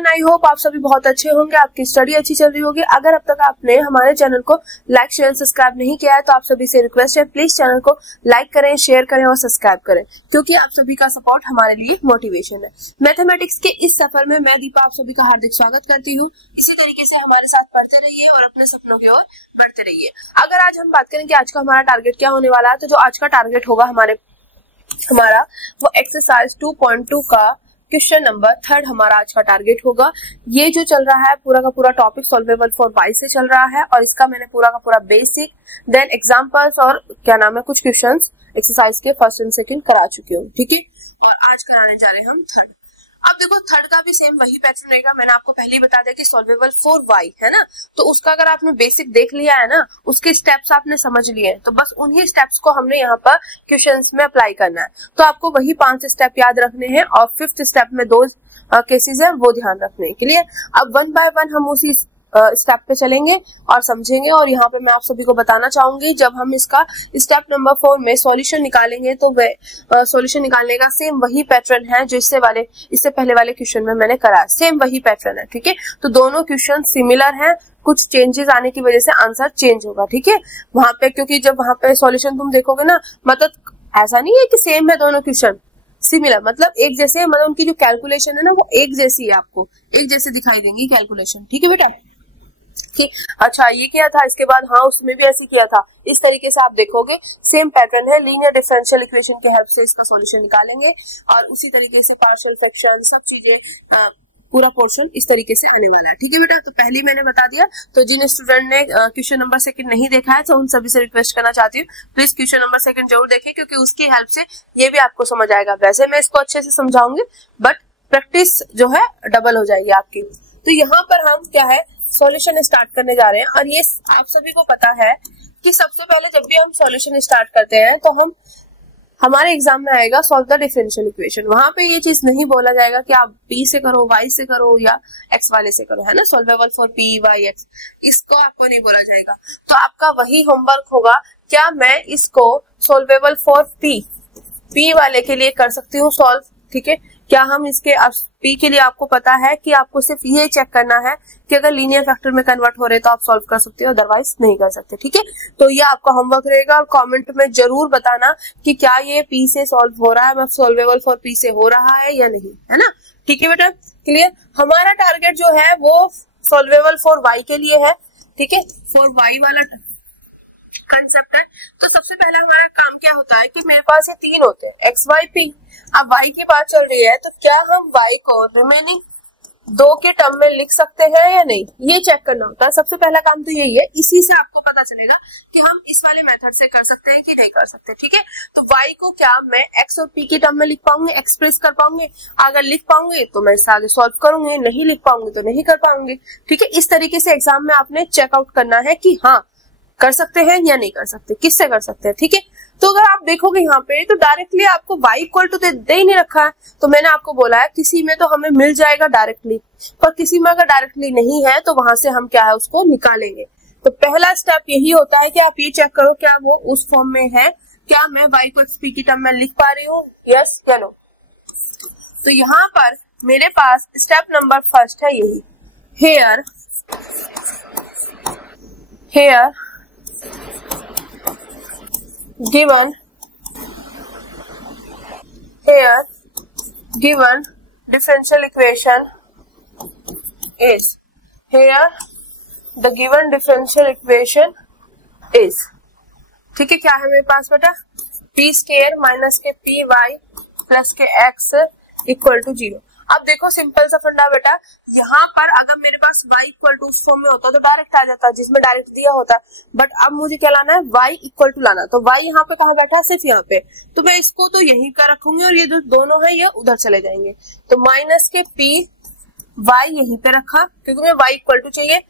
Everyone, I hope आप सभी बहुत अच्छे होंगे, आपकी स्टडी अच्छी चल रही होगी। अगर अब तक आपने हमारे चैनल को लाइक शेयर सब्सक्राइब नहीं किया है तो आप सभी से रिक्वेस्ट है, प्लीज चैनल को लाइक करें, शेयर करें और सब्सक्राइब करें, क्योंकि आप सभी का सपोर्ट हमारे लिए मोटिवेशन है। मैथमेटिक्स के इस सफर में मैं दीपा आप सभी का हार्दिक स्वागत करती हूँ। इसी तरीके से हमारे साथ पढ़ते रहिए और अपने सपनों की ओर बढ़ते रहिए। अगर आज हम बात करें कि आज का हमारा टारगेट क्या होने वाला है, तो जो आज का टारगेट होगा हमारा वो एक्सरसाइज 2.2 का क्वेश्चन नंबर 3 हमारा आज का टारगेट होगा। ये जो चल रहा है पूरा का पूरा टॉपिक सॉल्वेबल फॉर y से चल रहा है और इसका मैंने पूरा का पूरा बेसिक देन एग्जांपल्स और कुछ क्वेश्चंस एक्सरसाइज के फर्स्ट एंड सेकंड करा चुकी हूँ, ठीक है। और आज कराने जा रहे हैं हम 3rd। अब देखो 3rd का भी सेम वही पैटर्न रहेगा। मैंने आपको पहले ही बता दिया कि सॉल्वेबल फॉर y है ना, तो उसका अगर आपने बेसिक देख लिया है ना, उसके स्टेप्स आपने समझ लिए हैं, तो बस उन्हीं स्टेप्स को हमने यहाँ पर क्वेश्चंस में अप्लाई करना है। तो आपको वही 5 स्टेप याद रखने हैं और 5th स्टेप में 2 केसेस है वो ध्यान रखने हैं। क्लियर? अब 1 बाय 1 हम उसी स्टेप पे चलेंगे और समझेंगे। और यहाँ पे मैं आप सभी को बताना चाहूंगी, जब हम इसका स्टेप नंबर 4 में सॉल्यूशन निकालेंगे तो वह सॉल्यूशन निकालने का सेम वही पैटर्न है जो इससे पहले वाले क्वेश्चन में मैंने करा, सेम वही पैटर्न है, ठीक है। तो दोनों क्वेश्चन सिमिलर हैं, कुछ चेंजेस आने की वजह से आंसर चेंज होगा, ठीक है वहां पे, क्योंकि जब वहां पे सॉल्यूशन तुम देखोगे ना, मतलब ऐसा नहीं है कि सेम है दोनों क्वेश्चन, सिमिलर मतलब एक जैसे, मतलब उनकी जो कैलकुलेशन है ना वो एक जैसी है, आपको एक जैसे दिखाई देंगी कैलकुलेशन, ठीक है बेटा। अच्छा ये किया था, इसके बाद हाँ उसमें भी ऐसे किया था। इस तरीके से आप देखोगे सेम पैटर्न है, लीनियर डिफरेंशियल इक्वेशन के हेल्प से इसका सॉल्यूशन निकालेंगे और उसी तरीके से पार्शियल फ्रैक्शन सब चीजें पूरा पोर्शन इस तरीके से आने वाला है, ठीक है बेटा। तो पहले मैंने बता दिया, तो जिन स्टूडेंट ने क्वेश्चन नंबर 2 नहीं देखा है तो उन सभी से रिक्वेस्ट करना चाहती हूँ, प्लीज क्वेश्चन नंबर 2 जरूर देखें, क्योंकि उसकी हेल्प से ये भी आपको समझ आएगा। वैसे मैं इसको अच्छे से समझाऊंगी बट प्रैक्टिस जो है डबल हो जाएगी आपकी। तो यहाँ पर हम क्या है सॉल्यूशन स्टार्ट करने जा रहे हैं और ये आप सभी को पता है कि सबसे पहले जब भी हम सॉल्यूशन स्टार्ट करते हैं तो हमारे एग्जाम में आएगा सॉल्व द डिफरेंशियल इक्वेशन। वहां पे ये चीज नहीं बोला जाएगा कि आप p से करो, y से करो या x वाले से करो, है ना, solvable for p y x, इसको आपको नहीं बोला जाएगा। तो आपका वही होमवर्क होगा, क्या मैं इसको सॉल्वेबल फॉर p वाले के लिए कर सकती हूँ सॉल्व, ठीक है। क्या हम इसके p के लिए आपको पता है कि आपको सिर्फ ये चेक करना है कि अगर लीनियर फैक्टर में कन्वर्ट हो रहे तो आप सॉल्व कर सकते हो, अदरवाइज नहीं कर सकते, ठीक है। तो ये आपका होमवर्क रहेगा और कमेंट में जरूर बताना कि क्या ये p से सॉल्व हो रहा है, मतलब सॉल्वेबल फॉर p से हो रहा है या नहीं, है ना, ठीक है बेटा। क्लियर? हमारा टारगेट जो है वो सॉल्वेबल फॉर y के लिए है, ठीक है, फॉर y वाला कंसेप्ट है। तो सबसे पहला हमारा काम क्या होता है कि मेरे पास ये 3 होते हैं x y p। अब y की बात चल रही है तो क्या हम y को रिमेनिंग 2 के टर्म में लिख सकते हैं या नहीं, ये चेक करना होता है। सबसे पहला काम तो यही है, इसी से आपको पता चलेगा कि हम इस वाले मेथड से कर सकते हैं कि नहीं कर सकते, ठीक है। तो y को क्या मैं x और p के टर्म में लिख पाऊंगी, एक्सप्रेस कर पाऊंगी? अगर लिख पाऊंगी तो मैं इससे आगे सॉल्व करूंगी, नहीं लिख पाऊंगी तो नहीं कर पाऊंगी, ठीक है। इस तरीके से एग्जाम में आपने चेकआउट करना है कि हाँ कर सकते हैं या नहीं कर सकते, किससे कर सकते हैं, ठीक है। तो अगर आप देखोगे यहाँ पे तो डायरेक्टली आपको y इक्वल टू दे ही नहीं रखा है, तो मैंने आपको बोला है किसी में तो हमें मिल जाएगा डायरेक्टली, पर किसी में अगर डायरेक्टली नहीं है तो वहां से हम क्या है उसको निकालेंगे। तो पहला स्टेप यही होता है कि आप ये चेक करो क्या वो उस फॉर्म में है, क्या मैं y को p की टर्म में लिख पा रही हूँ, यस या नो। तो यहाँ पर मेरे पास स्टेप नंबर 1 है यही, here given differential equation is, here the given differential equation is, ठीक है। क्या है मेरे पास बेटा, p स्क्वायर माइनस के पी वाई प्लस के x इक्वल टू 0। अब देखो सिंपल सा फंडा बेटा, यहाँ पर अगर मेरे पास y इक्वल टू उस फॉर्म में होता तो डायरेक्ट आ जाता, जिसमें डायरेक्ट दिया होता, बट अब मुझे क्या लाना है, y इक्वल टू लाना। तो y यहाँ पे कहाँ बैठा, सिर्फ यहाँ पे, तो मैं इसको तो यहीं का रखूंगी और ये जो दोनों है ये उधर चले जाएंगे। तो माइनस के p y यहीं पे रखा क्योंकि मैं y इक्वल टू चाहिए।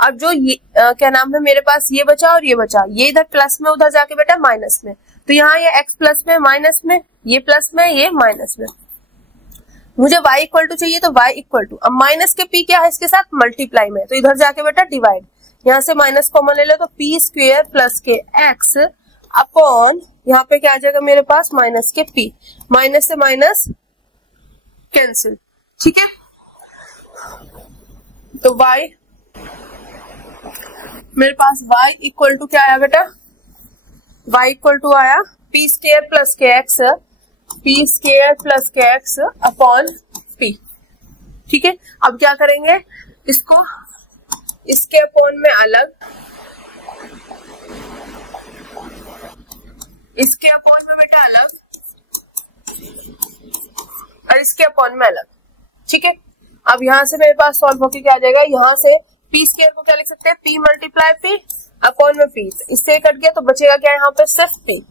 अब जो ये क्या नाम है मेरे पास ये बचा और ये बचा, ये इधर प्लस में, उधर जाके बेटा माइनस में, तो यहाँ ये x प्लस में माइनस में, ये प्लस में ये माइनस में। मुझे y इक्वल टू चाहिए तो y इक्वल टू, अब माइनस के p क्या है इसके साथ मल्टीप्लाई में, तो इधर जाके बेटा डिवाइड, यहाँ से माइनस कॉमन ले लो तो p स्क्वायर प्लस के x अपॉन, यहाँ पे क्या आ जाएगा मेरे पास माइनस के p, माइनस से माइनस कैंसिल, ठीक है। तो y मेरे पास y इक्वल टू क्या आया बेटा, y इक्वल टू आया p स्क्वायर प्लस के एक्स अपॉन p। ठीक है, अब क्या करेंगे, इसको इसके अपॉन में अलग, इसके अपॉन में बेटा अलग और इसके अपॉन में अलग। ठीक है, अब यहां से मेरे पास सॉल्व होके क्या आ जाएगा, यहां से पी स्क्वायर को क्या लिख सकते हैं, पी मल्टीप्लाई पी अपॉन में पी, इससे कट गया तो बचेगा क्या यहाँ पे, सिर्फ पी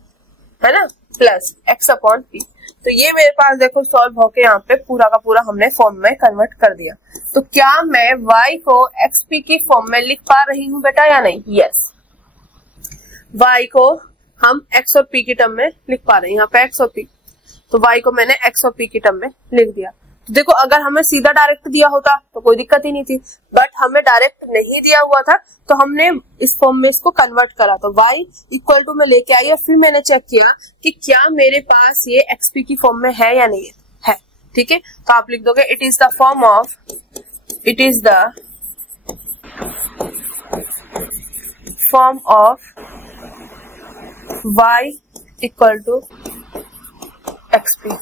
है ना, प्लस एक्स अपॉन पी। तो ये मेरे पास देखो सॉल्व होके यहाँ पे पूरा का पूरा हमने फॉर्म में कन्वर्ट कर दिया। तो क्या मैं y को xp की फॉर्म में लिख पा रही हूँ बेटा या नहीं, यस, y को हम x और p की टर्म में लिख पा रहे हैं, यहाँ पे x और p, तो y को मैंने x और p की टर्म में लिख दिया। तो देखो अगर हमें सीधा डायरेक्ट दिया होता तो कोई दिक्कत ही नहीं थी, बट हमें डायरेक्ट नहीं दिया हुआ था तो हमने इस फॉर्म में इसको कन्वर्ट करा। तो y इक्वल टू में लेके आई और फिर मैंने चेक किया कि क्या मेरे पास ये xp की फॉर्म में है या नहीं है। ठीक है, तो आप लिख दोगे it is the form of y equal to xp।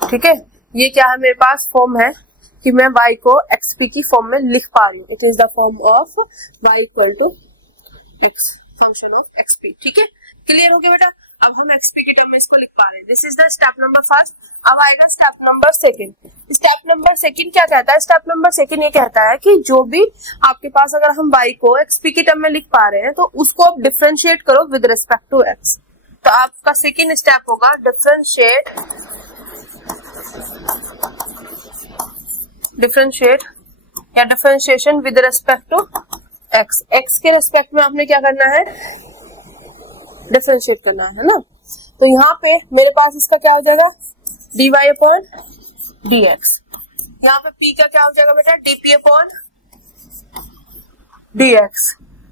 ठीक है, ये क्या है मेरे पास फॉर्म है कि मैं y को xp की फॉर्म में लिख पा रही हूँ। It is the form of y equal to x function of xp। ठीक है, क्लियर हो गया बेटा। अब हम xp के टर्म में इसको लिख पा रहे हैं। This is the step number first. अब आएगा step number second. Step number second क्या कहता है, स्टेप नंबर सेकंड ये कहता है कि जो भी आपके पास अगर हम y को xp की टर्म में लिख पा रहे हैं तो उसको आप डिफरेंशिएट करो विद रिस्पेक्ट टू x। तो आपका सेकंड स्टेप होगा differentiation with respect to x। x के रिस्पेक्ट में आपने क्या करना है, डिफरेंशिएट करना है ना। तो यहाँ पे मेरे पास इसका क्या हो जाएगा, dy अपॉन dx। यहाँ पे p का क्या हो जाएगा बेटा, dp अपॉन dx।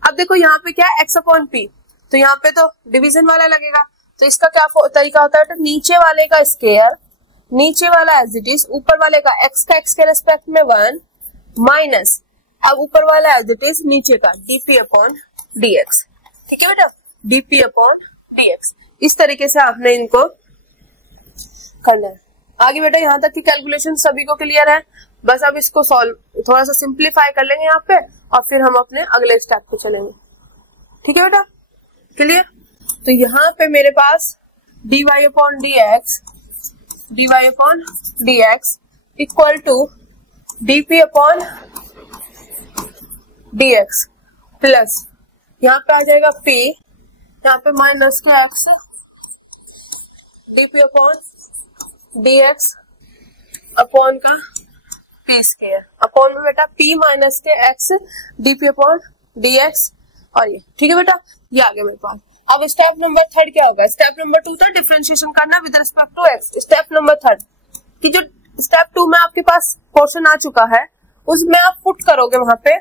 अब देखो यहाँ पे क्या है, x अपॉन p, तो यहाँ पे तो डिवीजन वाला लगेगा। तो इसका क्या तरीका होता है, तो नीचे वाले का स्क्वायर, नीचे वाला एज इट इज, ऊपर वाले का x का x के रेस्पेक्ट में 1 माइनस, अब ऊपर वाला एज इट इज नीचे का dp अपॉन dx। ठीक है बेटा, dp अपॉन dx। इस तरीके से आपने इनको करना है। आगे बेटा यहाँ तक की कैलकुलेशन सभी को क्लियर है, बस अब इसको सॉल्व थोड़ा सा सिंप्लीफाई कर लेंगे यहाँ पे और फिर हम अपने अगले स्टेप पे चलेंगे। ठीक है बेटा, क्लियर। तो यहाँ पे मेरे पास dy upon dx equal to dp upon dx plus यहाँ पे आ जाएगा p, यहाँ पे माइनस के x, dp upon dx upon का p स्क्वायर अपॉन में बेटा p माइनस के x dp अपॉन dx और ये। ठीक है बेटा, ये आ गया मेरे पास। अब स्टेप नंबर थर्ड क्या होगा, स्टेप नंबर 2 था डिफरेंशिएशन करना with respect to x। Step number third कि जो स्टेप 2 में आपके पास पोर्शन आ चुका है उसमें आप पुट करोगे वहां पे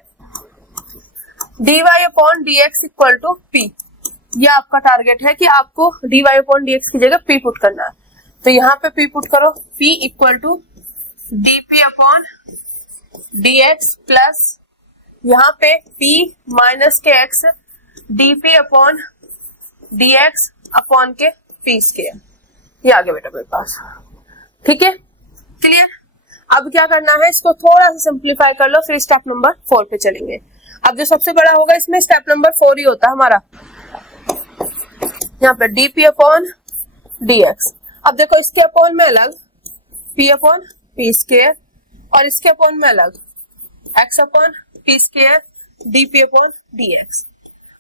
dy upon dx equal to p। ये आपका टारगेट है कि आपको dy अपॉन dx की जगह p पुट करना है। तो यहाँ पे p पुट करो, p equal to dp upon dx plus यहाँ पे p माइनस के x dp upon dx upon के p स्क्वायर। ये आ गया बेटा मेरे पास। ठीक है, क्लियर। अब क्या करना है, इसको थोड़ा सा सिंप्लीफाई कर लो, फिर स्टेप नंबर 4 पे चलेंगे। अब जो सबसे बड़ा होगा इसमें स्टेप नंबर 4 ही होता है हमारा। यहाँ पे dp अपॉन dx। अब देखो इसके अपॉन में अलग p अपॉन p स्क्वायर और इसके अपॉन में अलग x upon p square dp upon dx।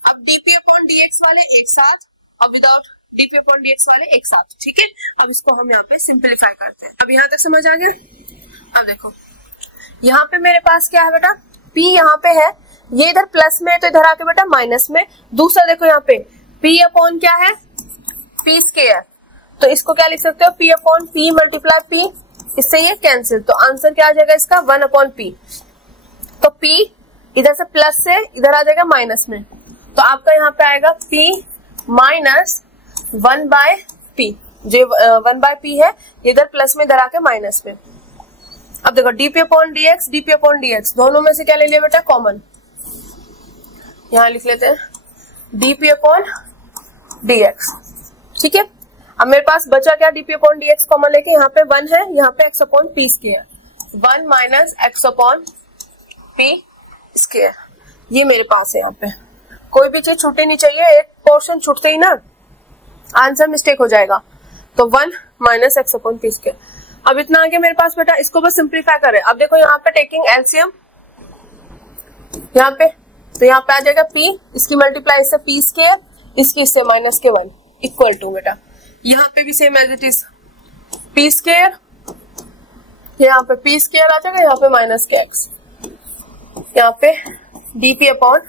अब dp अपॉन dx वाले एक साथ और विदाउट dp अपॉन dx वाले एक साथ। ठीक है, अब इसको हम यहाँ पे सिंप्लीफाई करते हैं। अब यहाँ तक समझ आ गया। अब देखो यहाँ पे मेरे पास क्या है बेटा, p यहाँ पे है, ये इधर प्लस में है तो इधर आके बेटा माइनस में। दूसरा देखो यहाँ पे p अपॉन क्या है, p स्क्वायर, तो इसको क्या लिख सकते हो, p upon p multiply p, इससे ये कैंसिल, तो आंसर क्या आ जाएगा इसका 1 अपॉन p। तो p इधर से प्लस से इधर आ जाएगा माइनस में, तो आपका यहाँ पे आएगा p माइनस 1 बाय p। जो 1 बाय p है इधर प्लस में इधर आके माइनस में। अब देखो dp upon dx, dp upon dx, दोनों में से क्या ले लिया बेटा, कॉमन। यहां लिख लेते हैं डीपी अपॉन डीएक्स, ठीक है। अब मेरे पास बचा क्या, डीपी अपॉन डीएक्स कॉमन लेके, यहाँ पे 1 है, यहाँ पे x upon P square, 1 minus x upon P square, ये मेरे पास है। यहाँ पे कोई भी चीज छूटनी नहीं चाहिए, एक पोर्शन छूटते ही ना आंसर मिस्टेक हो जाएगा। तो 1 minus x upon P square. अब इतना आगे मेरे पास बेटा, इसको बस सिंप्लीफाई करें। अब देखो यहाँ पे टेकिंग एलसीएम, यहाँ पे तो यहाँ पे आ जाएगा p, इसकी मल्टीप्लाई इससे पी स्क्वायर, इसकी इससे माइनस के 1 इक्वल टू बेटा, यहाँ पे भी same as it is p square, यहाँ पे पी स्क्वायर आ जाएगा, यहाँ पे माइनस के एक्स, यहाँ पे डीपी अपॉन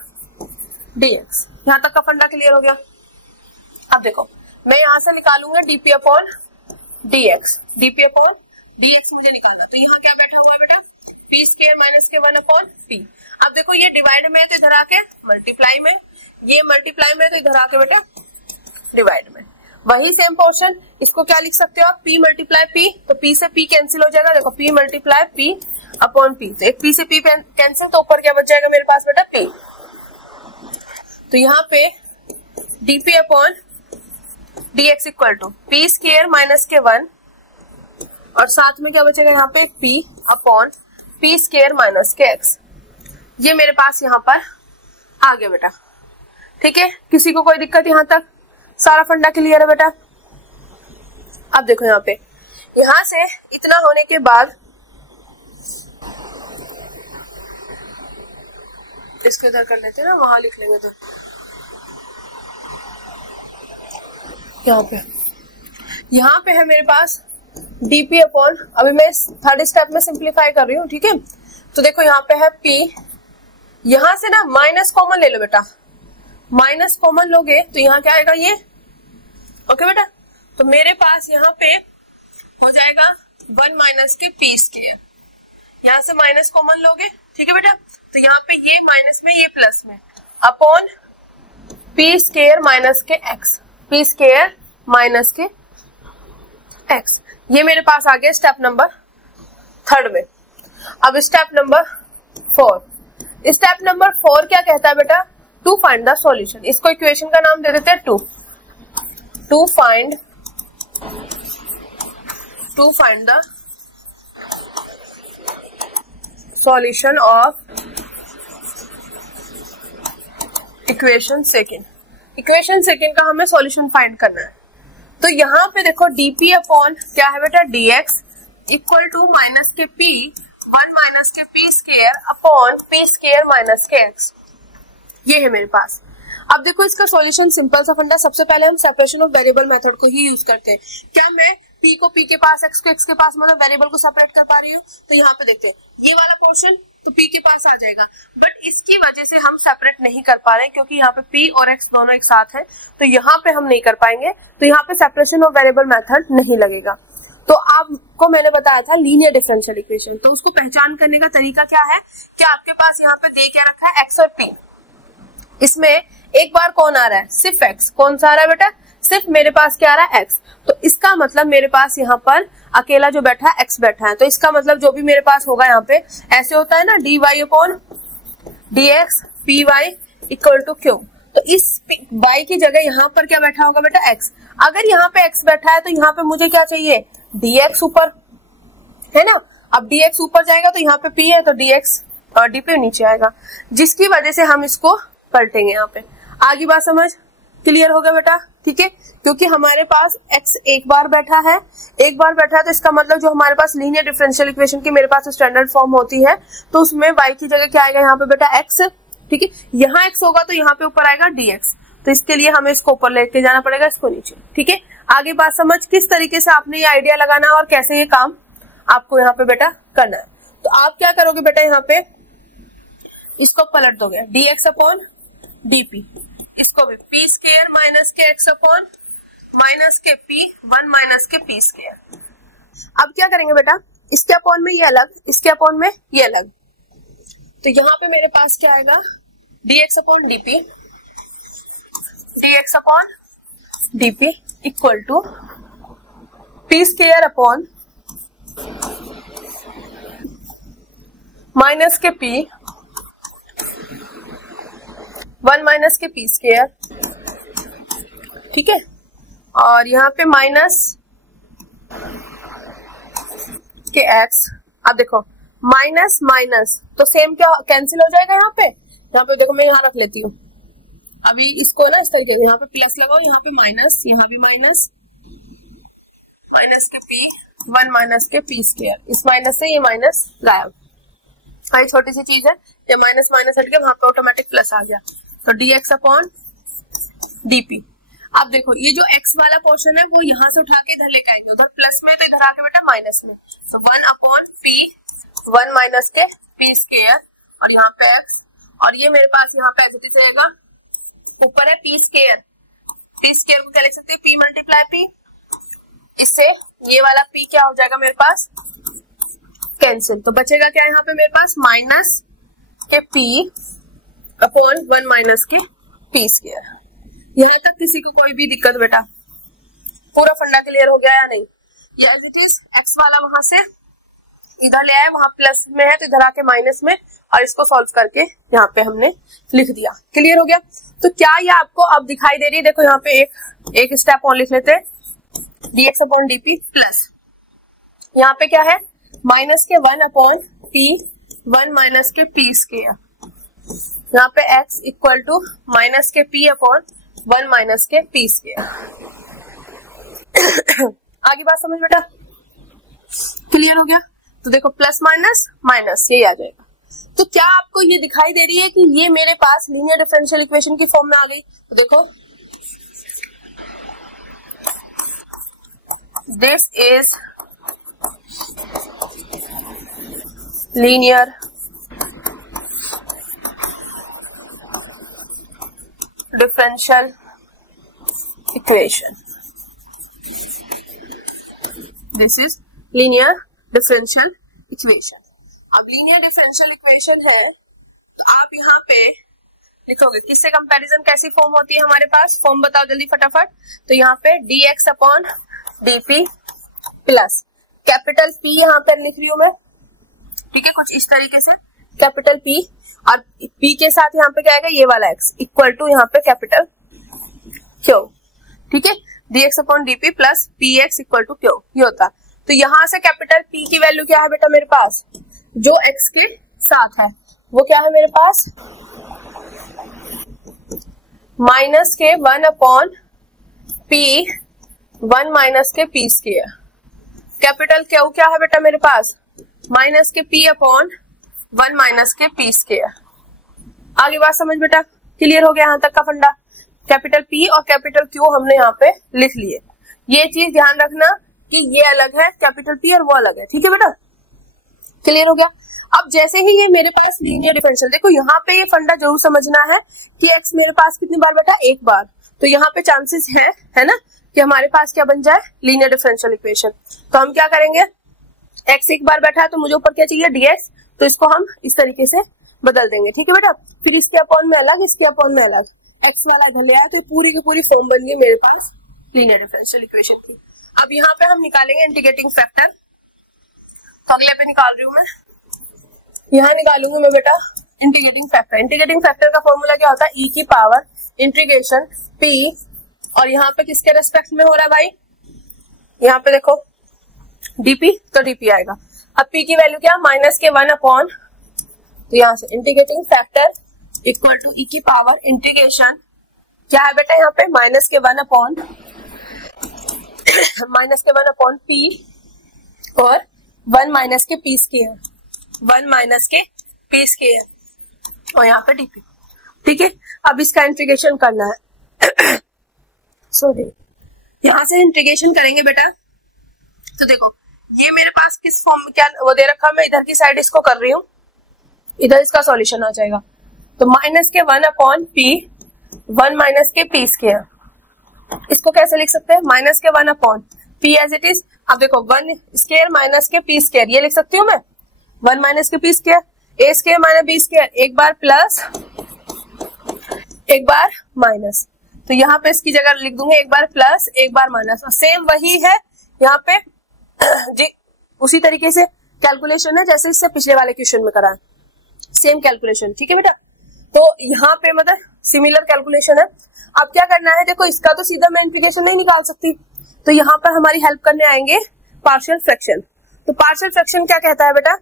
डीएक्स। यहां तक का फंडा क्लियर हो गया। अब देखो मैं यहां से निकालूंगा dp upon dx, dp upon dx मुझे निकालना, तो यहाँ क्या बैठा हुआ है बेटा, पी स्क्वायर माइनस के 1 अपॉन पी। अब देखो ये डिवाइड में है तो इधर आके मल्टीप्लाई में, ये मल्टीप्लाई में है तो इधर आके बेटा डिवाइड में, वही सेम पोर्शन, इसको क्या लिख सकते हो आप, p मल्टीप्लाई p, तो p से p कैंसिल हो जाएगा, देखो p multiply p upon p, तो एक p से p कैंसिल, तो ऊपर क्या बच जाएगा मेरे पास बेटा p। तो यहाँ पे dp upon dx equal to p square minus के 1, और साथ में क्या बचेगा यहाँ पे p upon p square minus के x, ये मेरे पास यहाँ पर आ गया बेटा, ठीक है। किसी को कोई दिक्कत यहाँ तक, सारा फंडा क्लियर है बेटा। अब देखो यहाँ पे, यहां से इतना होने के बाद इसको इधर कर लेते हैं ना, वहां लिख लेंगे। तो यहाँ पे है मेरे पास डीपी अपॉन, अभी मैं थर्ड स्टेप में सिंप्लीफाई कर रही हूँ, ठीक है। तो देखो यहाँ पे है p, यहां से ना माइनस कॉमन ले लो बेटा, माइनस कॉमन लोगे तो यहाँ क्या आएगा ये, ओके बेटा। तो मेरे पास यहाँ पे हो जाएगा 1 माइनस के पी स्क्वायर, यहाँ से माइनस कॉमन लोगे, ठीक है बेटा। तो यहाँ पे ये माइनस में ये प्लस में, अपॉन पी स्क्वायर माइनस के एक्स, पी स्क्वायर माइनस के एक्स, ये मेरे पास आ गया स्टेप नंबर 3 में। अब स्टेप नंबर 4, स्टेप नंबर 4 क्या कहता है बेटा, टू फाइंड द सॉल्यूशन, इसको इक्वेशन का नाम दे देते हैं to find the solution of equation second. Equation second का हमें सॉल्यूशन फाइंड करना है। तो यहाँ पे देखो डीपी अपॉन क्या है बेटा, डीएक्स इक्वल टू माइनस के पी, 1 माइनस के p square upon P square minus के एक्स, ये है मेरे पास। अब देखो इसका सॉल्यूशन सिंपल सा फंडा, सबसे पहले हम सेपरेशन ऑफ वेरिएबल मेथड को ही यूज करते हैं। क्या मैं p को p के पास, x को x के पास, मतलब वेरिएबल को सेपरेट कर पा रही हूँ? तो यहाँ पे देखते हैं ये वाला पोर्शन तो p के पास आ जाएगा, बट इसकी वजह से हम सेपरेट नहीं कर पा रहे हैं क्योंकि यहाँ पे p और x दोनों एक साथ है, तो यहाँ पे हम नहीं कर पाएंगे, तो यहाँ पे सेपरेशन ऑफ वेरिएबल मेथड नहीं लगेगा। तो आपको मैंने बताया था लीनियर डिफरेंशियल इक्वेशन, तो उसको पहचान करने का तरीका क्या है कि आपके पास यहाँ पे दे के रखा है x और p, इसमें एक बार कौन आ रहा है, सिर्फ x, कौन सा आ रहा है बेटा, सिर्फ मेरे पास क्या आ रहा है x, तो इसका मतलब मेरे पास यहाँ पर अकेला जो बैठा है x बैठा है, तो इसका मतलब जो भी मेरे पास होगा यहाँ पे ऐसे होता है ना, dy upon dx py equal to q, तो इस y की जगह यहाँ पर क्या बैठा होगा बेटा x। अगर यहाँ पे x बैठा है तो यहाँ पे मुझे क्या चाहिए, dx ऊपर है ना, अब dx ऊपर जाएगा तो यहाँ पे p है तो dx और dp नीचे आएगा, जिसकी वजह से हम इसको पलटेंगे। यहाँ पे आगे बात समझ क्लियर हो गया बेटा, ठीक है। क्योंकि हमारे पास x एक बार बैठा है तो इसका मतलब जो हमारे पास लीनियर डिफरेंशियल इक्वेशन की मेरे पास स्टैंडर्ड फॉर्म होती है, तो उसमें y की जगह क्या आएगा यहाँ पे बेटा x, ठीक है। यहाँ x होगा तो यहाँ पे ऊपर आएगा dx, तो इसके लिए हमें इसको ऊपर लेके जाना पड़ेगा, इसको नीचे, ठीक है। आगे बात समझ किस तरीके से आपने ये आइडिया लगाना है और कैसे ये काम आपको यहाँ पे बेटा करना है। तो आप क्या करोगे बेटा, यहाँ पे इसको पलट दोगे, dx अपॉन dp, इसको भी p स्क्वायर माइनस के x अपॉन माइनस के p, 1 माइनस के p स्क्वायर। अब क्या करेंगे बेटा, इसके अपॉन में ये अलग, इसके अपॉन में ये अलग, तो यहाँ पे मेरे पास क्या आएगा, dx upon dp, dx upon dp equal to p square upon minus के पी 1 माइनस के पी स्क्वायर, ठीक है, और यहाँ पे माइनस के एक्स। अब देखो माइनस माइनस तो सेम क्या कैंसिल हो जाएगा, यहाँ पे देखो मैं यहाँ रख लेती हूँ अभी इसको ना, इस तरीके से यहाँ पे प्लस लगाओ, यहाँ पे माइनस, यहाँ भी माइनस, माइनस के पी 1 माइनस के पी स्क्वायर, इस माइनस से ये माइनस गायब। ये छोटी सी चीज है, ये माइनस माइनस हट के वहां पे ऑटोमेटिक प्लस आ गया, तो dx अपॉन dp। अब देखो ये जो x वाला पोर्शन है वो यहाँ से उठा के इधर लेके आएंगे, उधर प्लस में तो इधर आके बेटा माइनस में, तो 1 अपॉन पी 1 माइनस के पी स्क्वायर और यहाँ पे x, और ये मेरे पास यहाँ पे एज रहेगा, ऊपर है पी स्क्वायर को क्या लिख सकते हैं, p मल्टीप्लाई p, इससे ये वाला p क्या हो जाएगा मेरे पास कैंसिल, तो बचेगा क्या यहाँ पे मेरे पास माइनस के p अपॉन 1 माइनस के पी स्क्वायर। यहाँ तक किसी को कोई भी दिक्कत बेटा, पूरा फंडा क्लियर हो गया या नहीं? ये एज इट इज एक्स वाला वहां से इधर ले आए, वहां प्लस में है तो इधर आके माइनस में, और इसको सॉल्व करके यहाँ पे हमने लिख दिया, क्लियर हो गया। तो क्या ये आपको अब दिखाई दे रही है? देखो यहाँ पे एक स्टेप और लिख लेते हैं, dx अपॉन dp प्लस यहाँ पे क्या है माइनस के 1 अपॉन p 1 माइनस के p स्क्वायर, यहाँ पे x इक्वल टू माइनस के p अपॉन 1 माइनस के p स्क्वायर। आगे बात समझ बेटा, क्लियर हो गया? तो देखो प्लस माइनस माइनस ये आ जाएगा। तो क्या आपको ये दिखाई दे रही है कि ये मेरे पास लीनियर डिफरेंशियल इक्वेशन की फॉर्म में आ गई? तो देखो this is linear differential equation, this is linear differential equation. अब लीनियर डिफरेंशियल इक्वेशन है तो आप यहाँ पे लिखोगे किससे कंपैरिजन कैसी फॉर्म होती है हमारे पास, फॉर्म बताओ जल्दी फटाफट। तो यहाँ पे dx upon dp plus capital P यहाँ पर लिख रही हूं मैं, ठीक है, कुछ इस तरीके से कैपिटल P, और P के साथ यहाँ पे क्या आएगा ये वाला x इक्वल टू यहाँ पे कैपिटल Q, ठीक है, dx upon dp plus px equal to Q ये होता। तो यहाँ से कैपिटल P की वैल्यू क्या है बेटा मेरे पास, जो x के साथ है वो क्या है मेरे पास माइनस के 1 अपॉन p 1 माइनस के p स्क्वायर, कैपिटल Q क्या है बेटा मेरे पास माइनस के p अपॉन 1 माइनस के p स्क्वायर। आगे बात समझ बेटा, क्लियर हो गया यहाँ तक का फंडा? कैपिटल P और कैपिटल Q हमने यहाँ पे लिख लिए। ये चीज ध्यान रखना कि ये अलग है कैपिटल P और वो अलग है, ठीक है बेटा, क्लियर हो गया। अब जैसे ही ये मेरे पास लीनियर डिफरेंशियल, देखो यहाँ पे ये फंडा जरूर समझना है कि x मेरे पास कितनी बार बेटा, एक बार, तो यहाँ पे चांसेस है ना कि हमारे पास क्या बन जाए लीनियर डिफरेंशियल इक्वेशन। तो हम क्या करेंगे, x एक बार बैठा है तो मुझे ऊपर क्या चाहिए dx, तो इसको हम इस तरीके से बदल देंगे, ठीक है बेटा, फिर इसके अपॉन में अलग, इसके अपॉन में अलग, x वाला इधर ले आया तो पूरी की पूरी फॉर्म बन गई मेरे पास लीनियर डिफरेंशियल इक्वेशन की। अब यहाँ पे हम निकालेंगे इंटीग्रेटिंग फैक्टर, तो अगले पे निकाल रही हूँ मैं, यहाँ निकालूंगी मैं बेटा इंटीग्रेटिंग फैक्टर। इंटीग्रेटिंग फैक्टर का फॉर्मूला क्या होता है, e की पावर इंटीग्रेशन p, और यहाँ पे किसके रेस्पेक्ट में हो रहा है भाई, यहाँ पे देखो dp, तो dp आएगा। अब p की वैल्यू क्या, माइनस के 1 अपॉन, तो यहाँ से integrating factor equal to e की पावर इंटीग्रेशन क्या है बेटा यहाँ पे माइनस के 1 अपॉन p और 1 माइनस के p स्क्वायर, 1 माइनस के p स्क्वायर, और यहाँ पे dp, ठीक है। अब इसका इंटीग्रेशन करना है सॉरी यहाँ से इंटीग्रेशन करेंगे बेटा। तो देखो ये मेरे पास किस फॉर्म में क्या वो दे रखा, मैं इधर की साइड इसको कर रही हूँ, इधर इसका सॉल्यूशन आ जाएगा। तो माइनस के 1 अपॉन p 1 माइनस के p स्क्वायर, इसको कैसे लिख सकते हैं, माइनस के 1 upon p as it is. अब देखो 1 स्क्वायर माइनस के p स्क्वायर, ये लिख सकती हूँ मैं 1 माइनस के p square, a square minus b square, एक बार प्लस एक बार माइनस, तो यहाँ पे इसकी जगह लिख दूंगे एक बार प्लस एक बार माइनस, सेम वही है यहाँ पे जी उसी तरीके से। कैलकुलेशन है जैसे इससे पिछले वाले क्वेश्चन में करा है, सेम कैलकुलेशन। ठीक है बेटा, तो यहाँ पे मतलब सिमिलर कैलकुलेशन है। अब क्या करना है, देखो इसका तो सीधा मैं इंटीग्रेशन नहीं निकाल सकती, तो यहाँ पर हमारी हेल्प करने आएंगे पार्शियल फ्रैक्शन। तो पार्शियल फ्रैक्शन क्या कहता है बेटा,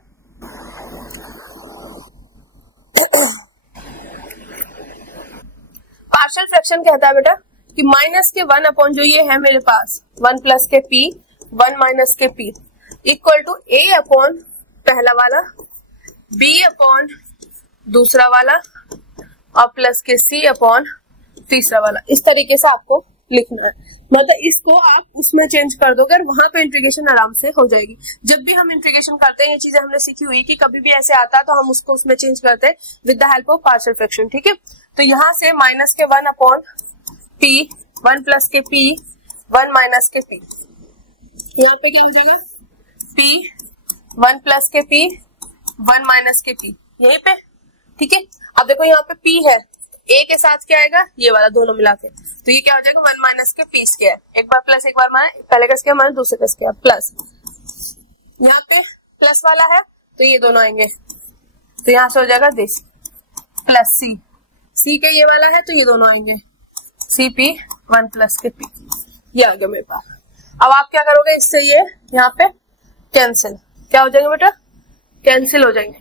पार्शियल फ्रैक्शन कहता है बेटा कि माइनस के 1 अपॉन जो ये है मेरे पास 1 प्लस के p 1 माइनस के p equal to a upon पहला वाला, b अपॉन दूसरा वाला और प्लस के c अपॉन तीसरा वाला। इस तरीके से आपको लिखना है, मतलब इसको आप उसमें चेंज कर दोगे और वहां पे इंटीग्रेशन आराम से हो जाएगी। जब भी हम इंटीग्रेशन करते हैं, ये चीजें हमने सीखी हुई कि कभी भी ऐसे आता है तो हम उसको उसमें चेंज करते हैं with the help of partial fraction. ठीक है, तो यहाँ से माइनस के 1 अपॉन p 1 प्लस के p 1 माइनस के p, यहाँ पे क्या हो जाएगा p 1 प्लस के p 1 माइनस के p यहीं पे। ठीक है, अब देखो यहाँ पे p है, a के साथ क्या आएगा ये वाला दोनों मिला के, तो ये क्या हो जाएगा 1 माइनस के p स्क्वायर, एक बार प्लस एक बार माइनस, पहले का स्क्वायर माइनस दूसरे का स्क्वायर प्लस, यहाँ पे प्लस वाला है तो ये दोनों आएंगे, तो यहाँ से हो जाएगा दिस प्लस c के ये वाला है तो ये दोनों आएंगे cp 1 प्लस के p, ये आ गया मेरे पास। अब आप क्या करोगे, इससे ये यहाँ पे कैंसिल, क्या हो जाएंगे बेटा कैंसिल हो जाएंगे।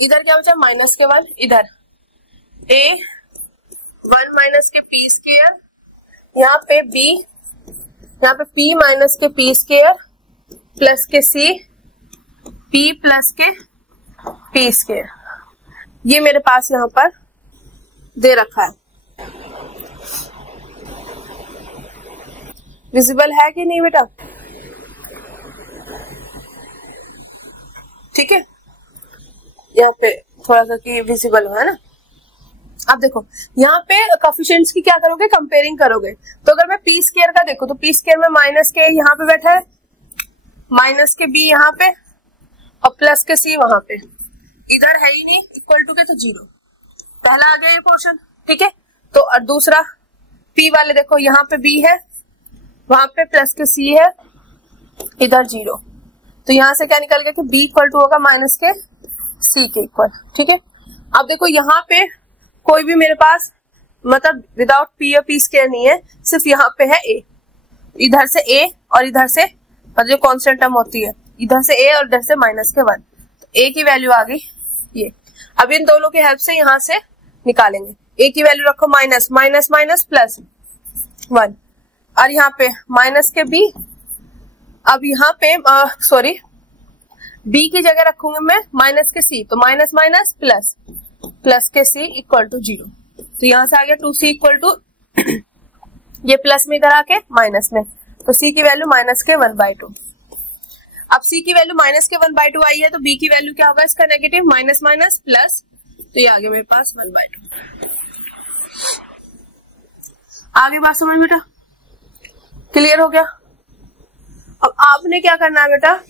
इधर क्या बचा माइनस के 1, इधर a 1 माइनस के p स्क्वायर, यहाँ पे b, यहाँ पे p माइनस के p स्क्वायर प्लस के c p प्लस के p स्क्वायर, ये मेरे पास यहाँ पर दे रखा है। विजिबल है कि नहीं बेटा, ठीक है, यहाँ पे थोड़ा सा कि विजिबल है ना। अब देखो यहाँ पे कोफिशिएंट्स की क्या करोगे, कंपेयरिंग करोगे, तो अगर मैं पी स्क्वायर का देखो तो पी स्क्वायर में माइनस के यहाँ पे बैठा है, माइनस के बी यहाँ पे और प्लस के सी वहां पे, इधर है ही नहीं इक्वल टू के तो 0, पहला आ गया ये पोर्शन। ठीक है, तो और दूसरा पी वाले देखो यहाँ पे बी है, वहां पे प्लस के सी है, इधर 0, तो यहाँ से क्या निकल गया कि बी इक्वल टू होगा माइनस के सी के इक्वल। ठीक है, अब देखो यहाँ पे कोई भी मेरे पास मतलब विदाउट पी या पी स्क्वायर नहीं है, सिर्फ यहाँ पे है ए, इधर से ए और इधर से मतलब जो कांस्टेंट टर्म होती है, इधर से ए और इधर से माइनस के 1, तो ए की वैल्यू आ गई ये। अब इन दोनों की हेल्प से यहाँ से निकालेंगे, ए की वैल्यू रखो माइनस माइनस माइनस प्लस 1 और यहाँ पे माइनस के बी, अब यहाँ पे सॉरी बी की जगह रखूंगी मैं माइनस के सी, तो माइनस माइनस प्लस प्लस के सी इक्वल टू 0, तो यहाँ से आ गया 2c इक्वल टू ये प्लस में इधर आके माइनस में, तो c की वैल्यू माइनस के 1/2। अब c की वैल्यू माइनस के 1/2 आई है तो b की वैल्यू क्या होगा इसका नेगेटिव, माइनस माइनस प्लस, तो ये आ गया मेरे पास 1/2। आगे बात समझ बेटा, क्लियर हो गया। अब आपने क्या करना है बेटा,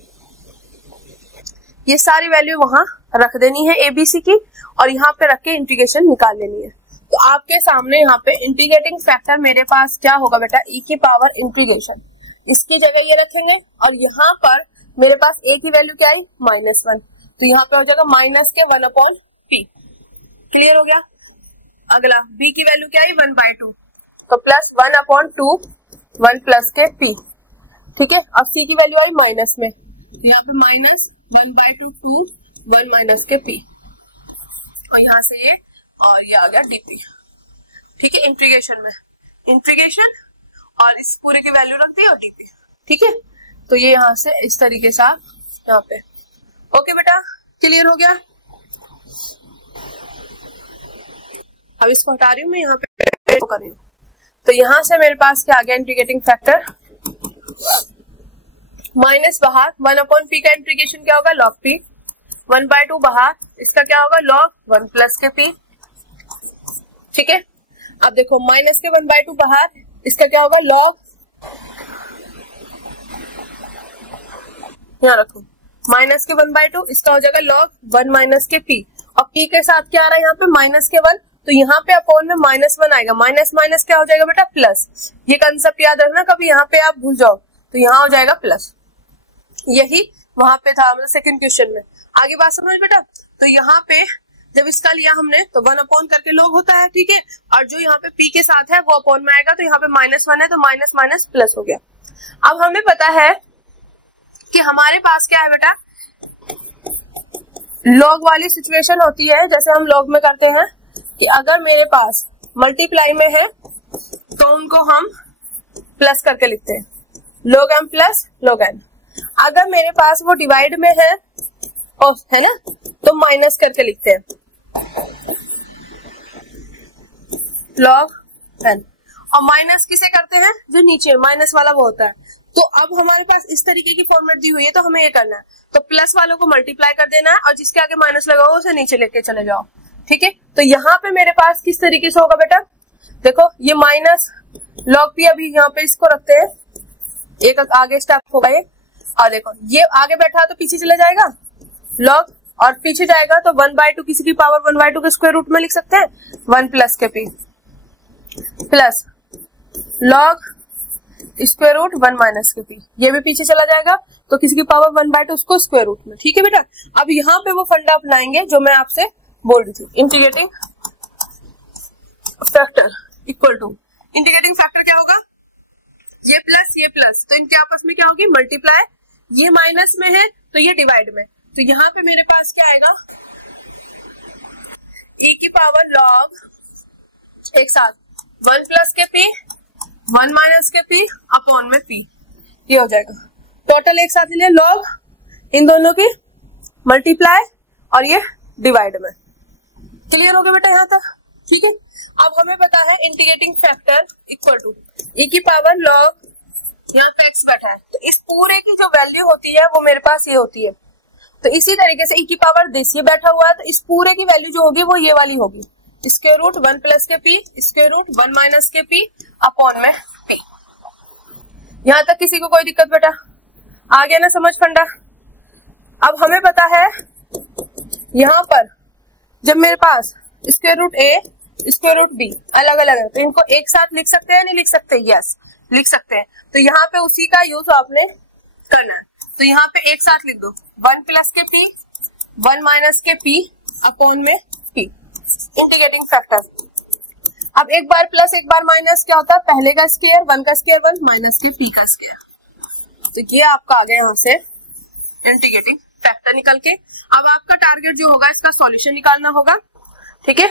ये सारी वैल्यू वहां रख देनी है एबीसी की और यहाँ पे रख के इंटीग्रेशन निकाल लेनी है। तो आपके सामने यहाँ पे इंटीग्रेटिंग फैक्टर मेरे पास क्या होगा बेटा, e की पावर इंटीग्रेशन, इसकी जगह ये रखेंगे और यहाँ पर मेरे पास a की वैल्यू क्या है -1, तो यहाँ पे हो जाएगा माइनस के 1/p। क्लियर हो गया। अगला b की वैल्यू क्या है 1/2, तो प्लस 1/2 1 प्लस के p। ठीक है, अब c की वैल्यू आई माइनस में, तो यहाँ पे माइनस 1/2 2 1 माइनस के p और यहाँ से ये और ये आ गया dp। ठीक है, इंटीग्रेशन में इंटीग्रेशन और इस पूरे की वैल्यू रख दी और dp। ठीक है, तो ये यहाँ से इस तरीके से आप यहाँ पे, ओके बेटा क्लियर हो गया। अब इसको हटा रही हूँ मैं, यहाँ पे कर रही हूँ, तो यहाँ से मेरे पास क्या आ गया इंटीग्रेटिंग फैक्टर माइनस बाहर 1/p का इंटीग्रेशन क्या होगा log p, 1/2 बाहर, इसका क्या होगा log 1 प्लस के p। ठीक है, अब देखो माइनस के 1/2 बाहर, इसका क्या होगा log, यहाँ रखो माइनस के 1/2, इसका हो जाएगा log 1 माइनस के p और p के साथ क्या आ रहा है यहाँ पे माइनस के 1, तो यहाँ पे अपॉन में -1 आएगा, माइनस माइनस क्या हो जाएगा बेटा प्लस। ये कंसेप्ट याद रखना, कभी यहाँ पे आप भूल जाओ तो यहाँ हो जाएगा प्लस। यही वहां पे था, मतलब सेकंड क्वेश्चन में। आगे बात समझ बेटा। तो यहाँ पे जब इसका लिया हमने तो 1 अपॉन करके log होता है, ठीक है। और जो यहाँ पे p के साथ है वो अपॉन में आएगा, तो यहाँ पे -1 है तो माइनस माइनस प्लस हो गया। अब हमें पता है कि हमारे पास क्या है बेटा, log वाली सिचुएशन होती है जैसे हम log में करते हैं कि अगर मेरे पास मल्टीप्लाई में है तो उनको हम प्लस करके लिखते हैं, log m plus log n। अगर मेरे पास वो डिवाइड में है ना, तो माइनस करके लिखते हैं, log n। और माइनस किसे करते हैं, जो नीचे माइनस वाला वो होता है। तो अब हमारे पास इस तरीके की फॉर्मेट दी हुई है, तो हमें ये करना है, तो प्लस वालों को मल्टीप्लाई कर देना है और जिसके आगे माइनस लगा हो उसे नीचे लेके चले जाओ, ठीक है। तो यहाँ पे मेरे पास किस तरीके से होगा बेटा, देखो ये माइनस log p, अभी यहाँ पे इसको रखते हैं, एक आगे स्टेप होगा ये, और देखो ये आगे बैठा तो पीछे चला जाएगा log, और पीछे जाएगा तो 1/2 किसी की पावर 1/2 के स्क्वायर रूट में लिख सकते हैं, 1 प्लस के p plus log square root 1 minus के p, ये भी पीछे चला जाएगा तो किसी की पावर 1/2 उसको स्क्वायर रूट में, ठीक है बेटा। अब यहाँ पे वो फंडा अपनाएंगे जो मैं आपसे बोल रही थी, integrating factor equal to, integrating factor क्या होगा, ये प्लस, तो इनके आपस में क्या होगी, मल्टीप्लाई, ये माइनस में है तो ये डिवाइड में, तो यहाँ पे मेरे पास क्या आएगा, e की पावर log एक साथ 1 प्लस के p 1 माइनस के p अपॉन में p, ये हो जाएगा। टोटल एक साथ ले log इन दोनों की मल्टीप्लाई और ये डिवाइड में। क्लियर हो गया बेटा यहाँ तक, ठीक है। अब हमें पता है integrating factor equal to e की पावर log, यहाँ पे x बैठा है तो इस पूरे की जो वैल्यू होती है वो मेरे पास ये होती है, तो इसी तरीके से e की पावर दिस, ये बैठा हुआ है तो इस पूरे की वैल्यू जो होगी वो ये वाली होगी, स्क्वायर रूट 1 प्लस के p स्क्वायर रूट 1 माइनस के p अपॉन में p। यहाँ तक किसी को कोई दिक्कत बेटा, आ गया ना समझ फंडा। अब हमें पता है यहाँ पर जब मेरे पास square root a square root b अलग अलग है तो इनको एक साथ लिख सकते हैं, नहीं लिख सकते, यस लिख सकते हैं। तो यहाँ पे उसी का यूज आपने करना है, तो यहाँ पे एक साथ लिख दो 1 प्लस के p 1 माइनस के p अपॉन में p, इंटीग्रेटिंग फैक्टर। अब एक बार प्लस एक बार माइनस क्या होता है, पहले का स्क्वायर 1 का स्क्वायर 1 माइनस के p का स्क्वायर, तो ये आपका आ गया यहाँ से इंटीग्रेटिंग फैक्टर निकल के। अब आपका टारगेट जो होगा इसका सॉल्यूशन निकालना होगा, ठीक है।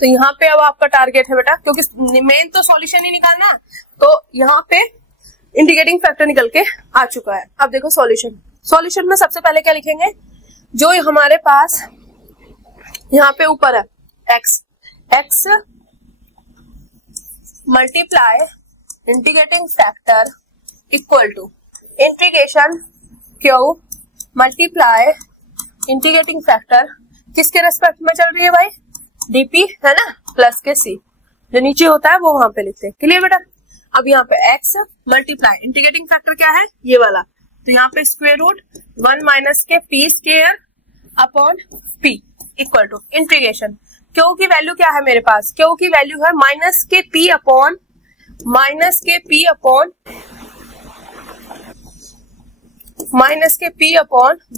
तो यहाँ पे अब आपका टारगेट है बेटा, क्योंकि मेन तो सॉल्यूशन ही निकालना है, तो यहाँ पे इंटीग्रेटिंग फैक्टर निकल के आ चुका है। अब देखो सॉल्यूशन में सबसे पहले क्या लिखेंगे, जो हमारे पास यहाँ पे ऊपर है x multiply integrating factor equal to integration q multiply integrating factor किसके रेस्पेक्ट में चल रही है भाई, dp है ना, प्लस के c, जो नीचे होता है वो वहां पे लिखते हैं। क्लियर बेटा। अब यहाँ पे x मल्टीप्लाई इंटीग्रेटिंग फैक्टर क्या है, ये वाला, तो यहाँ पे स्क्वायर रूट 1 माइनस के p square upon p equal to integration q की वैल्यू क्या है मेरे पास, क्यू की वैल्यू है माइनस के p अपॉन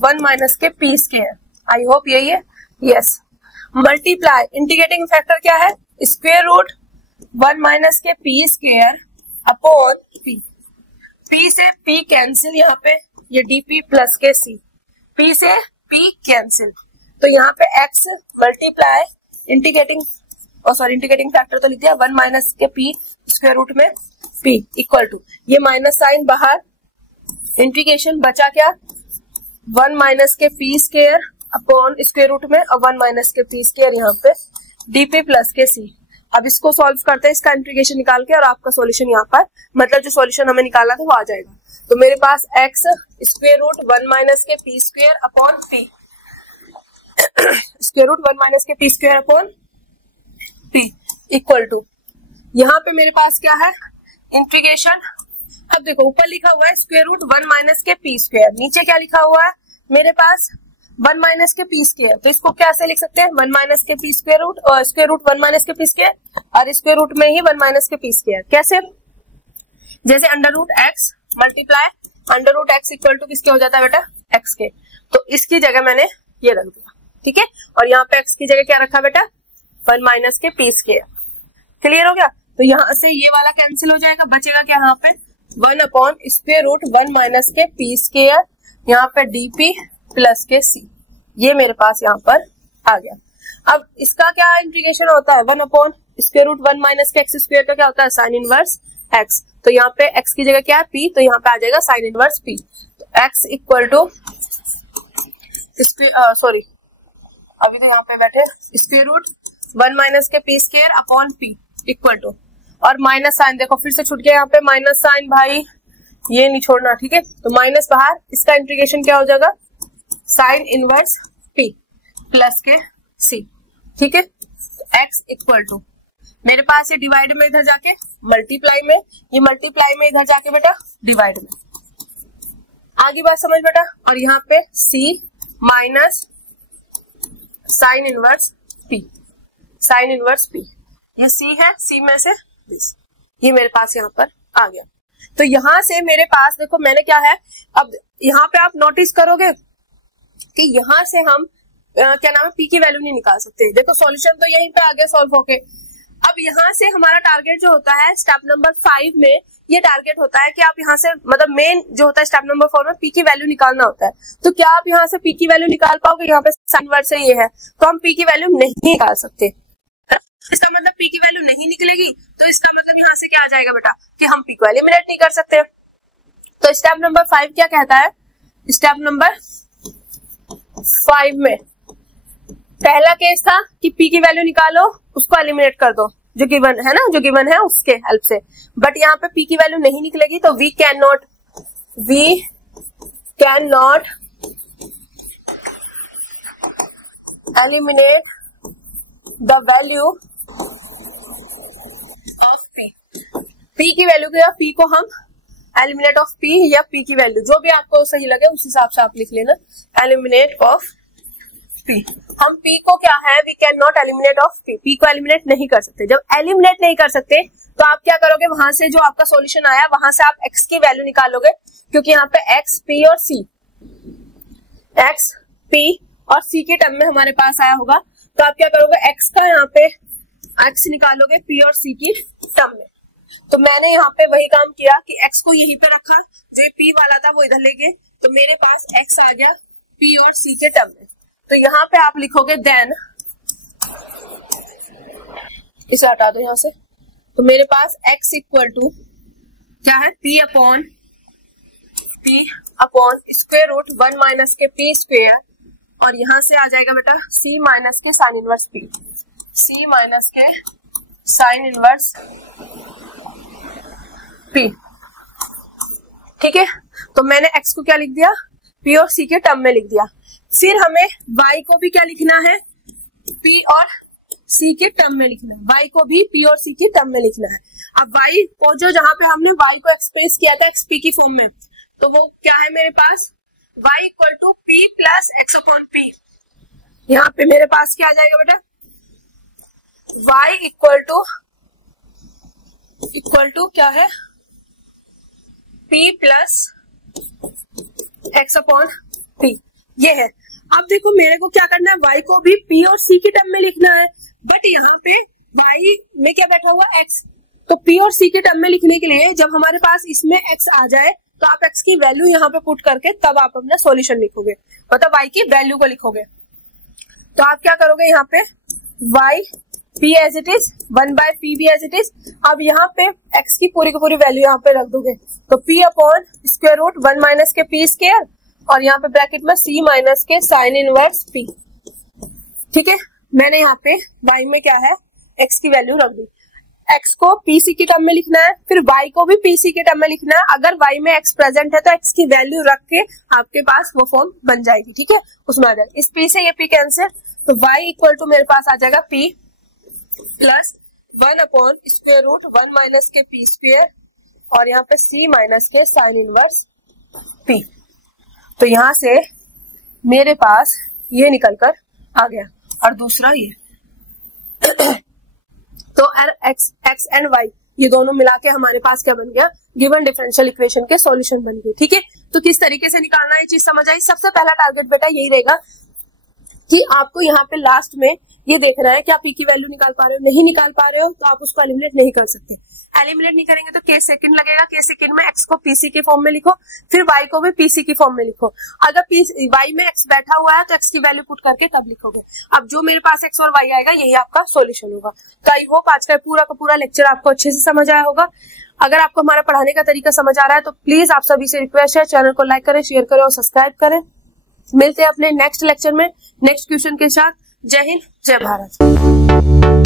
1 माइनस के p स्क्वायर। आई होप यही है, यस। मल्टीप्लाई इंटीग्रेटिंग फैक्टर क्या है, स्क्वायर रूट 1 माइनस के p square upon p, p से p कैंसिल, यहाँ पे ये dp प्लस के c, p से p कैंसिल, तो यहाँ पे x मल्टीप्लाई इंटीग्रेटिंग फैक्टर तो लिख दिया 1 माइनस के p स्क्वायर रूट में p इक्वल टू, ये माइनस साइन बाहर, इंटीग्रेशन बचा क्या 1 माइनस के p square upon square root में और 1 माइनस के p स्क्वायर यहाँ पे dp प्लस के c। अब इसको सॉल्व करते हैं, इसका इंटीग्रेशन निकाल के, और आपका सॉल्यूशन यहाँ पर, मतलब जो सॉल्यूशन हमें निकालना था वो आ जाएगा। तो मेरे पास x स्क्वायर रूट 1 माइनस के p square upon p square root 1 minus के p square upon p equal to, यहाँ पे मेरे पास क्या है इंटीग्रेशन। अब देखो ऊपर लिखा हुआ है स्क्वायर रूट 1 माइनस के p स्क्वायर, नीचे क्या लिखा हुआ है मेरे पास 1 माइनस के p स्क्वायर, तो इसको कैसे लिख सकते हैं 1 माइनस के p स्क्वायर रूट और स्क्वायर रूट 1 माइनस के p स्क्वायर, और स्क्वायर रूट में ही 1 माइनस के p स्क्वायर, कैसे, जैसे under root x multiply under root x equal to किसके हो जाता है बेटा, एक्स के। तो इसकी जगह मैंने ये रख दिया, ठीक है। और यहाँ पे एक्स की जगह क्या रखा बेटा, 1 माइनस के पी स्क्वायर। क्लियर हो गया। तो यहाँ से ये वाला कैंसिल हो जाएगा, बचेगा क्या यहाँ पे 1 अपॉन स्क्वायर रूट 1 माइनस के पी स्क्वायर, यहाँ पे डीपी प्लस के सी। ये मेरे पास यहाँ पर आ गया। अब इसका क्या इंटीग्रेशन होता है, 1 अपॉन स्क्वायर रूट 1 माइनस के एक्स स्क्वायर का क्या होता है, साइन इनवर्स एक्स। तो यहाँ पे एक्स की जगह क्या है, पी, तो यहाँ पे आ जाएगा साइन इनवर्स पी। तो एक्स इक्वल टू सॉरी अभी तो यहाँ पे बैठे स्क्वायर रूट 1 माइनस के p square upon p equal to, और माइनस साइन देखो फिर से छूट गया यहाँ पे माइनस साइन, भाई ये नहीं छोड़ना, ठीक है। तो माइनस बाहर, इसका इंटीग्रेशन क्या हो जाएगा, साइन इनवर्स पी प्लस के सी, ठीक है। एक्स इक्वल टू मेरे पास ये डिवाइड में इधर जाके मल्टीप्लाई में, ये मल्टीप्लाई में इधर जाके बेटा डिवाइड में, आगे बात समझ बेटा। और यहाँ पे C minus sine inverse P, sine inverse P, ये सी है, सी में से दिस, ये मेरे पास यहाँ पर आ गया। तो यहाँ से मेरे पास देखो मैंने क्या है, अब यहाँ पे आप नोटिस करोगे कि यहाँ से हम क्या नाम है, पी की वैल्यू नहीं निकाल सकते। देखो सॉल्यूशन तो यहीं पे आ गया सॉल्व होके। अब यहाँ से हमारा टारगेट जो होता है स्टेप नंबर 5 में, ये टारगेट होता है कि आप यहाँ से मतलब मेन जो होता है स्टेप नंबर 4 में पी की वैल्यू निकालना होता है। तो क्या आप यहाँ से पी की वैल्यू निकाल पाओगे, यहाँ पे साइन इनवर्स से ये है, तो हम पी की वैल्यू नहीं निकाल सकते। इसका मतलब पी की वैल्यू नहीं निकलेगी, तो इसका मतलब यहाँ से क्या आ जाएगा बेटा कि हम पी को एलिमिनेट नहीं कर सकते। तो स्टेप नंबर 5 क्या कहता है, स्टेप नंबर 5 में पहला केस था कि पी की वैल्यू निकालो, उसको एलिमिनेट कर दो, जो गिवन है ना, जो गिवन है उसके हेल्प से। बट यहाँ पे पी की वैल्यू नहीं निकलेगी, तो we can not eliminate the value of p. P की वैल्यू क्या, पी को हम एलिमिनेट ऑफ पी या पी की वैल्यू जो भी आपको सही लगे उस हिसाब से आप लिख लेना, एलिमिनेट ऑफ पी। हम पी को क्या है, we can not eliminate of p, p को एलिमिनेट नहीं कर सकते। जब एलिमिनेट नहीं कर सकते तो आप क्या करोगे, वहां से जो आपका सॉल्यूशन आया वहां से आप एक्स की वैल्यू निकालोगे, क्योंकि यहाँ पे एक्स पी और सी, एक्स पी और सी के टर्म में हमारे पास आया होगा। तो आप क्या करोगे, एक्स का यहाँ पे एक्स निकालोगे पी और सी की टर्म में। तो मैंने यहाँ पे वही काम किया कि एक्स को यहीं पे रखा, जो पी वाला था वो इधर ले गए, तो मेरे पास एक्स आ गया पी और सी के टर्म में। तो यहाँ पे आप लिखोगे देन, इसे हटा दो यहाँ से, तो मेरे पास x इक्वल टू क्या है, p upon square root 1 minus के p स्क्वायर, और यहाँ से आ जाएगा बेटा c माइनस के sine inverse p, c minus के साइन इनवर्स p, ठीक है। तो मैंने x को क्या लिख दिया, p और c के टर्म में लिख दिया। फिर हमें y को भी क्या लिखना है, p और c के टर्म में लिखना है, y को भी p और c के टर्म में लिखना है। अब y को जो जहां पे हमने y को एक्सप्रेस किया था xp की फॉर्म में, तो वो क्या है मेरे पास, y equal to p plus x upon p। यहाँ पे मेरे पास क्या आ जाएगा बेटा, y इक्वल टू क्या है, p plus x upon p, ये है। अब देखो मेरे को क्या करना है, y को भी p और c की टर्म में लिखना है, बट यहाँ पे y में क्या बैठा हुआ x, तो p और c के टर्म में लिखने के लिए जब हमारे पास इसमें x आ जाए तो आप x की वैल्यू यहाँ पे पुट करके तब आप अपना सॉल्यूशन लिखोगे, मतलब y की वैल्यू को लिखोगे। तो आप क्या करोगे, यहाँ पे y p as it is, 1 by p भी एज इट इज। अब यहाँ पे x की पूरी वैल्यू यहाँ पे रख दोगे, तो p upon square root 1 minus के p स्क्वायर, और यहाँ पे ब्रैकेट में c माइनस के साइन इनवर्स p, ठीक है। मैंने यहाँ पे y में क्या है, x की वैल्यू रख दी। x को pc की टर्म में लिखना है, फिर y को भी pc के टर्म में लिखना है। अगर y में x प्रेजेंट है तो x की वैल्यू रख के आपके पास वो फॉर्म बन जाएगी, ठीक है, उसमें आ जाएगा। इस p से ये p कैंसिल, तो y इक्वल टू मेरे पास आ जाएगा p plus 1 upon square root 1 minus के p स्क्वायर, और यहाँ पे c माइनस के साइन इनवर्स p। तो यहाँ से मेरे पास ये निकल कर आ गया, और दूसरा ये तो एक्स एंड वाई ये दोनों मिला के हमारे पास क्या बन गया, गिवन डिफरेंशियल इक्वेशन के सॉल्यूशन बन गए। ठीक है, तो किस तरीके से निकालना है ये चीज समझ आई। सबसे पहला टारगेट बेटा यही रहेगा कि आपको यहाँ पे लास्ट में ये देखना है कि आप पी की वैल्यू निकाल पा रहे हो, नहीं निकाल पा रहे हो तो आप उसको एलिमिनेट नहीं कर सकते। एलिमिनेट नहीं करेंगे तो के सेकंड लगेगा, के सेकंड में एक्स को पीसी के फॉर्म में लिखो, फिर वाई को भी पीसी की फॉर्म में लिखो। अगर वाई में एक्स बैठा हुआ है तो एक्स की वैल्यू पुट करके तब लिखोगे। अब जो मेरे पास एक्स और वाई आएगा यही आपका सॉल्यूशन होगा। तो आई होप आज का पूरा लेक्चर आपको अच्छे से समझ आया होगा। अगर आपको हमारा पढ़ाने का तरीका समझ आ रहा है तो प्लीज आप सभी से रिक्वेस्ट है, चैनल को लाइक करें, शेयर करें और सब्सक्राइब करें। मिलते हैं अपने नेक्स्ट लेक्चर में नेक्स्ट क्वेश्चन के साथ। जय हिंद, जय भारत।